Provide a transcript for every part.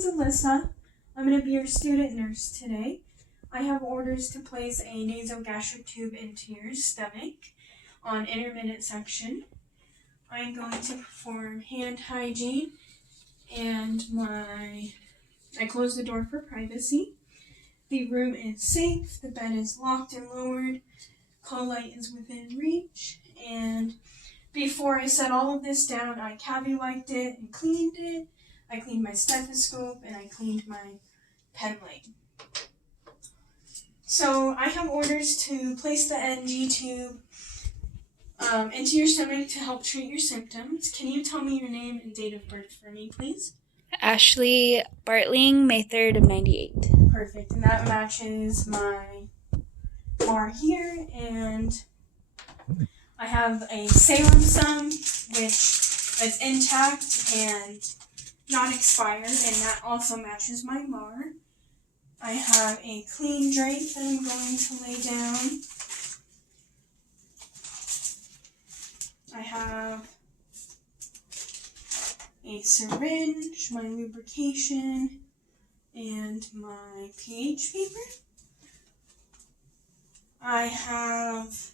name's Alyssa. I'm going to be your student nurse today. I have orders to place a nasogastric tube into your stomach on intermittent suction. I'm going to perform hand hygiene and I close the door for privacy. The room is safe, the bed is locked and lowered, call light is within reach, and before I set all of this down, I cavity wiped it and cleaned it. I cleaned my stethoscope and I cleaned my pen light. So I have orders to place the NG tube into your stomach to help treat your symptoms. Can you tell me your name and date of birth for me, please? Ashley Bartling, May 3rd of 98. Perfect, and that matches my bar here, and I have a Salem sum, which is intact and not expired, and that also matches my bar. I have a clean drape that I'm going to lay down. I have a syringe, my lubrication, and my pH paper. I have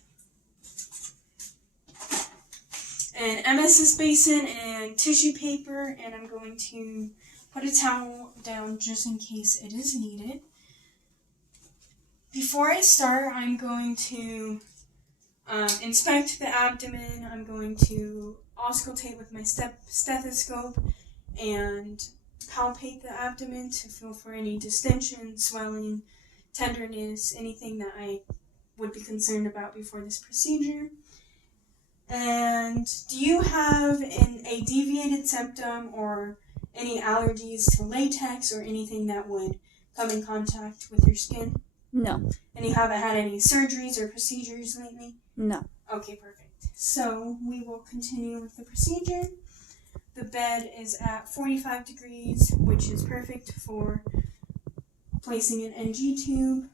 an MSS basin and tissue paper, and I'm going to put a towel down just in case it is needed. Before I start, I'm going to inspect the abdomen. I'm going to auscultate with my stethoscope and palpate the abdomen to feel for any distension, swelling, tenderness, anything that I would be concerned about before this procedure. And do you have a deviated septum or any allergies to latex or anything that would come in contact with your skin? No. And you haven't had any surgeries or procedures lately? No. Okay, perfect. So we will continue with the procedure. The bed is at 45 degrees, which is perfect for placing an NG tube.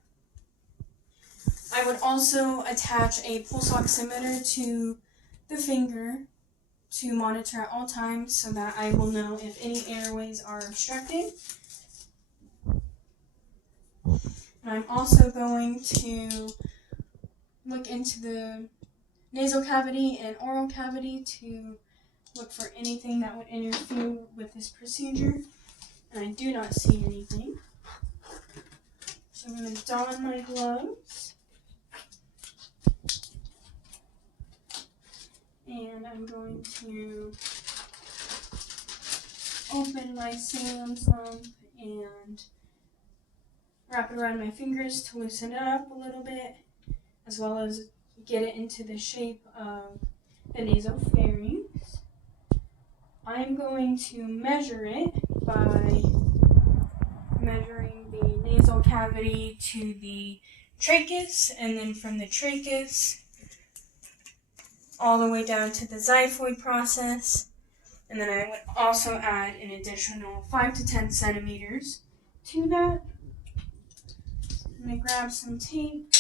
I would also attach a pulse oximeter to the finger to monitor at all times so that I will know if any airways are obstructed. And I'm also going to look into the nasal cavity and oral cavity to look for anything that would interfere with this procedure. And I do not see anything. So I'm going to don my gloves. And I'm going to open my Salem slump and wrap it around my fingers to loosen it up a little bit, as well as get it into the shape of the nasopharynx. I'm going to measure it by measuring the nasal cavity to the trachea, and then from the trachea all the way down to the xiphoid process. And then I would also add an additional 5 to 10 centimeters to that. I'm going to grab some tape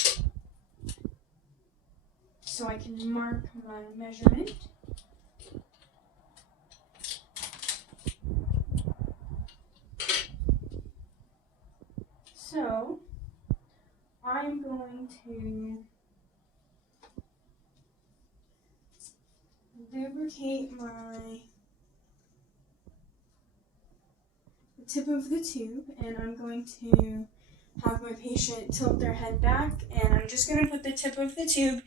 so I can mark my measurement. So I'm going to lubricate the tip of the tube, and I'm going to have my patient tilt their head back, and I'm just going to put the tip of the tube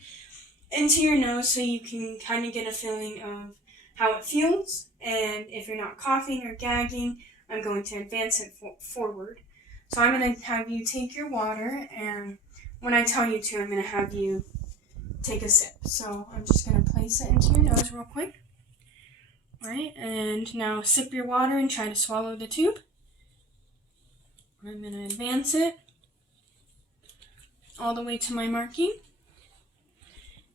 into your nose so you can kind of get a feeling of how it feels, and if you're not coughing or gagging, I'm going to advance it forward. So I'm going to have you take your water, and when I tell you to, I'm going to have you take a sip. So I'm just going to place it into your nose real quick. Alright, and now sip your water and try to swallow the tube. I'm going to advance it all the way to my marking.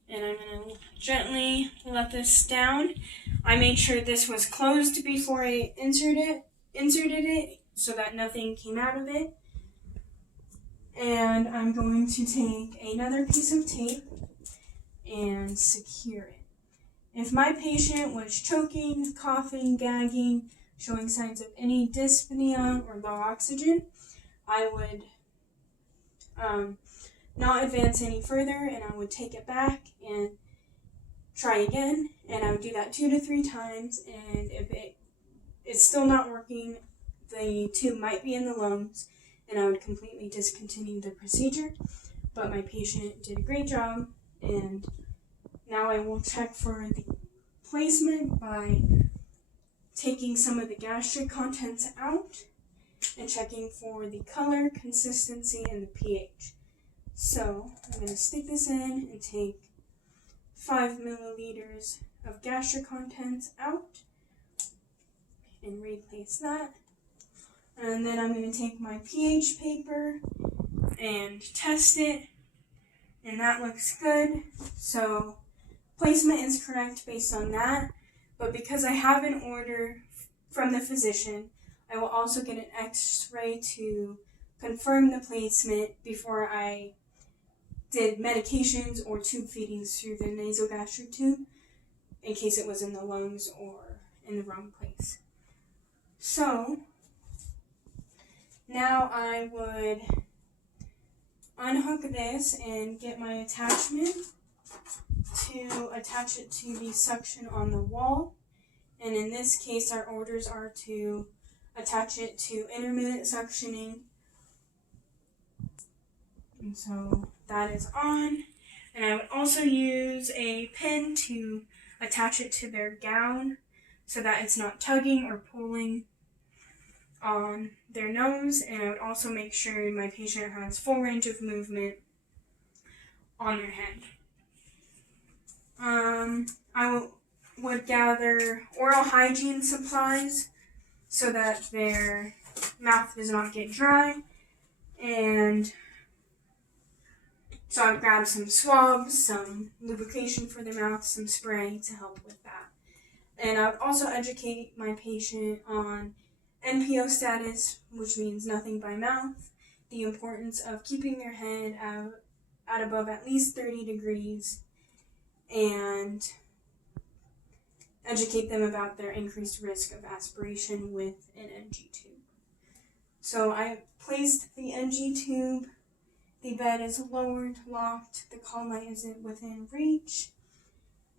And I'm going to gently let this down. I made sure this was closed before I inserted it so that nothing came out of it. And I'm going to take another piece of tape and secure it. If my patient was choking, coughing, gagging, showing signs of any dyspnea or low oxygen, I would not advance any further, and I would take it back and try again. And I would do that 2 to 3 times, and if it's still not working, the tube might be in the lungs, and I would completely discontinue the procedure. But my patient did a great job, and now I will check for the placement by taking some of the gastric contents out and checking for the color, consistency, and the pH. So I'm going to stick this in and take 5 milliliters of gastric contents out and replace that. And then I'm going to take my pH paper and test it, and that looks good. So placement is correct based on that, but because I have an order from the physician, I will also get an x-ray to confirm the placement before I did medications or tube feedings through the nasogastric tube in case it was in the lungs or in the wrong place. So now I would unhook this and get my attachment to attach it to the suction on the wall. And in this case, our orders are to attach it to intermittent suctioning. And so that is on. And I would also use a pin to attach it to their gown so that it's not tugging or pulling on their nose. And I would also make sure my patient has full range of movement on their head. I would gather oral hygiene supplies so that their mouth does not get dry, and so I would grab some swabs, some lubrication for their mouth, some spray to help with that. And I would also educate my patient on NPO status, which means nothing by mouth, the importance of keeping their head out at above at least 30 degrees, and educate them about their increased risk of aspiration with an NG tube. So I placed the NG tube, the bed is lowered, locked, the call light isn't within reach,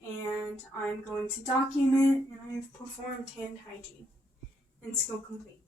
and I'm going to document, and I've performed hand hygiene and skill complete.